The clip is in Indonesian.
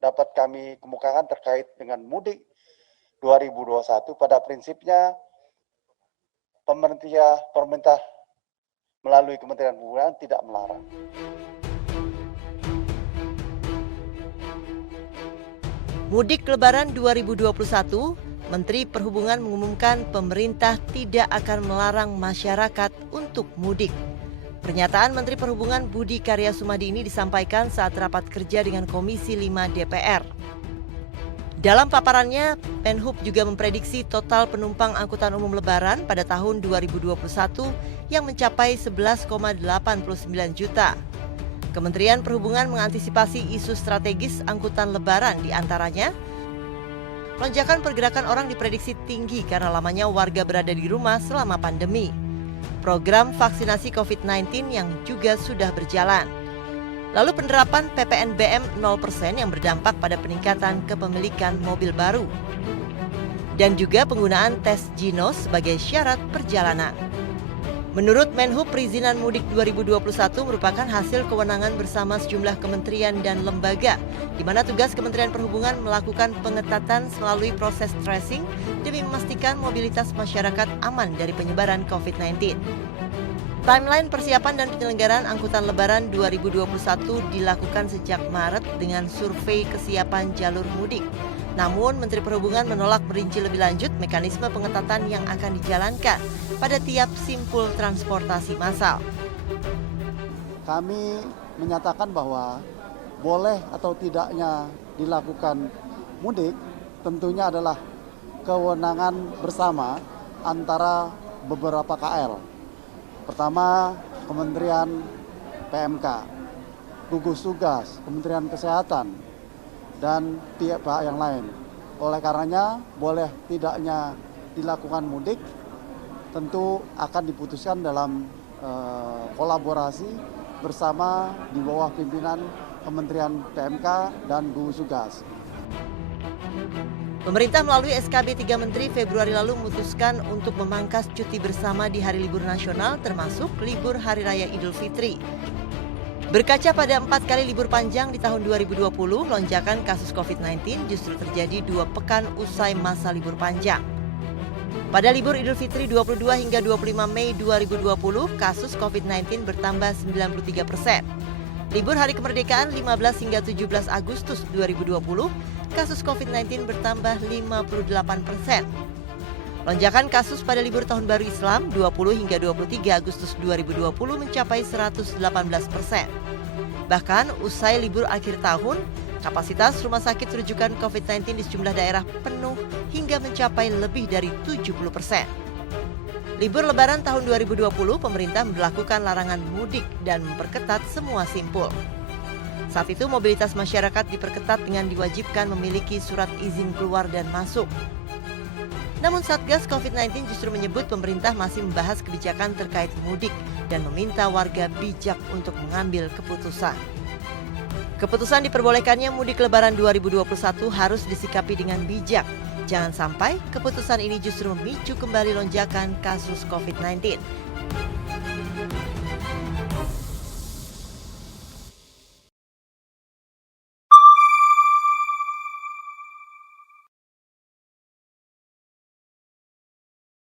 dapat kami kemukakan terkait dengan mudik 2021 pada prinsipnya pemerintah melalui Kementerian Perhubungan tidak melarang. Mudik Lebaran 2021, Menteri Perhubungan mengumumkan pemerintah tidak akan melarang masyarakat untuk mudik. Pernyataan Menteri Perhubungan Budi Karya Sumadi ini disampaikan saat rapat kerja dengan Komisi 5 DPR. Dalam paparannya, Menhub juga memprediksi total penumpang angkutan umum Lebaran pada tahun 2021 yang mencapai 11,89 juta. Kementerian Perhubungan mengantisipasi isu strategis angkutan Lebaran diantaranya, lonjakan pergerakan orang diprediksi tinggi karena lamanya warga berada di rumah selama pandemi. Program vaksinasi COVID-19 yang juga sudah berjalan. Lalu penerapan PPNBM 0% yang berdampak pada peningkatan kepemilikan mobil baru. Dan juga penggunaan tes Ginos sebagai syarat perjalanan. Menurut Menhub, perizinan mudik 2021 merupakan hasil kewenangan bersama sejumlah kementerian dan lembaga, di mana tugas Kementerian Perhubungan melakukan pengetatan melalui proses tracing demi memastikan mobilitas masyarakat aman dari penyebaran COVID-19. Timeline persiapan dan penyelenggaraan angkutan Lebaran 2021 dilakukan sejak Maret dengan survei kesiapan jalur mudik. Namun, Menteri Perhubungan menolak merinci lebih lanjut mekanisme pengetatan yang akan dijalankan pada tiap simpul transportasi massal. Kami menyatakan bahwa boleh atau tidaknya dilakukan mudik tentunya adalah kewenangan bersama antara beberapa KL. Pertama, Kementerian PMK, gugus tugas, Kementerian Kesehatan, dan pihak-pihak yang lain. Oleh karenanya, boleh tidaknya dilakukan mudik tentu akan diputuskan dalam kolaborasi bersama di bawah pimpinan Kementerian PMK dan gugus tugas. Pemerintah melalui SKB 3 Menteri Februari lalu memutuskan untuk memangkas cuti bersama di hari libur nasional termasuk libur Hari Raya Idul Fitri. Berkaca pada 4 kali libur panjang di tahun 2020, lonjakan kasus COVID-19 justru terjadi 2 pekan usai masa libur panjang. Pada libur Idul Fitri 22 hingga 25 Mei 2020, kasus COVID-19 bertambah 93%. Libur Hari Kemerdekaan 15 hingga 17 Agustus 2020, kasus COVID-19 bertambah 58%. Lonjakan kasus pada libur Tahun Baru Islam 20 hingga 23 Agustus 2020 mencapai 118%. Bahkan usai libur akhir tahun, kapasitas rumah sakit rujukan COVID-19 di sejumlah daerah penuh hingga mencapai lebih dari 70%. Libur Lebaran tahun 2020, pemerintah memberlakukan larangan mudik dan memperketat semua simpul. Saat itu mobilitas masyarakat diperketat dengan diwajibkan memiliki surat izin keluar dan masuk. Namun Satgas COVID-19 justru menyebut pemerintah masih membahas kebijakan terkait mudik dan meminta warga bijak untuk mengambil keputusan. Keputusan diperbolehkannya mudik Lebaran 2021 harus disikapi dengan bijak. Jangan sampai keputusan ini justru memicu kembali lonjakan kasus COVID-19.